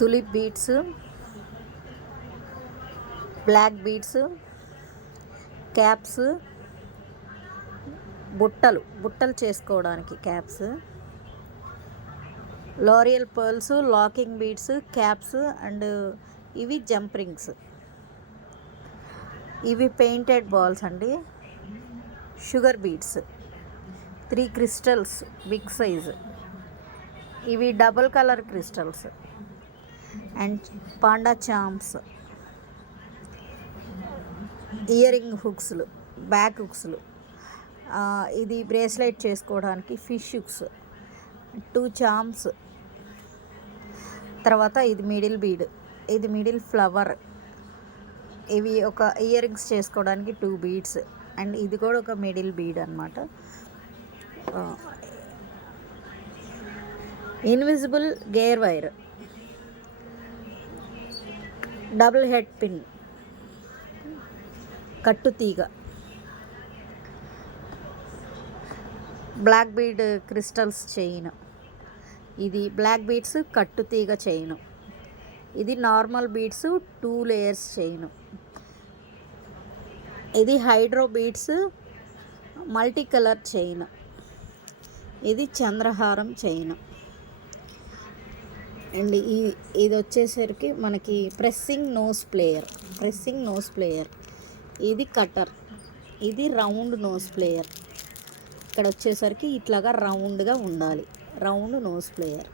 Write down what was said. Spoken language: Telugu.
Tulip beads, black beads, caps, బుట్టలు చేసుకోవడానికి caps, L'Oreal pearls, locking beads, caps and ఇవి జంప్ రింగ్స్. ఇవి పెయింటెడ్ బాల్స్ అండి. Sugar beads 3 crystals big size. ఇవి double colour crystals. And panda charms, ear ring హుక్స్లు, బ్యాక్ హుక్స్లు. ఇది బ్రేస్లెట్ చేసుకోవడానికి ఫిష్ హుక్స్, 2 చామ్స్. తర్వాత ఇది మిడిల్ బీడ్, ఇది మిడిల్ ఫ్లవర్. ఇవి ఒక ఇయర్ రింగ్స్ చేసుకోవడానికి 2 బీడ్స్. అండ్ ఇది కూడా ఒక మిడిల్ బీడ్ అన్నమాట. Invisible gear wire, double head pin, కట్టుతీగ, బ్లాక్ బీడ్ క్రిస్టల్స్ చైన్. ఇది బ్లాక్ బీడ్స్ కట్టుతీగ చైన్. ఇది నార్మల్ బీడ్స్ 2 లేయర్స్ చైన్. ఇది hydro beads multi colour chain. ఇది చంద్రహారం చైన్. అండ్ ఇది వచ్చేసరికి మనకి ప్రెస్సింగ్ నోస్ ప్లేయర్. ఇది కటర్. ఇది రౌండ్ నోస్ ప్లేయర్. ఇక్కడ వచ్చేసరికి ఇట్లాగా రౌండ్గా ఉండాలి, రౌండ్ నోస్ ప్లేయర్.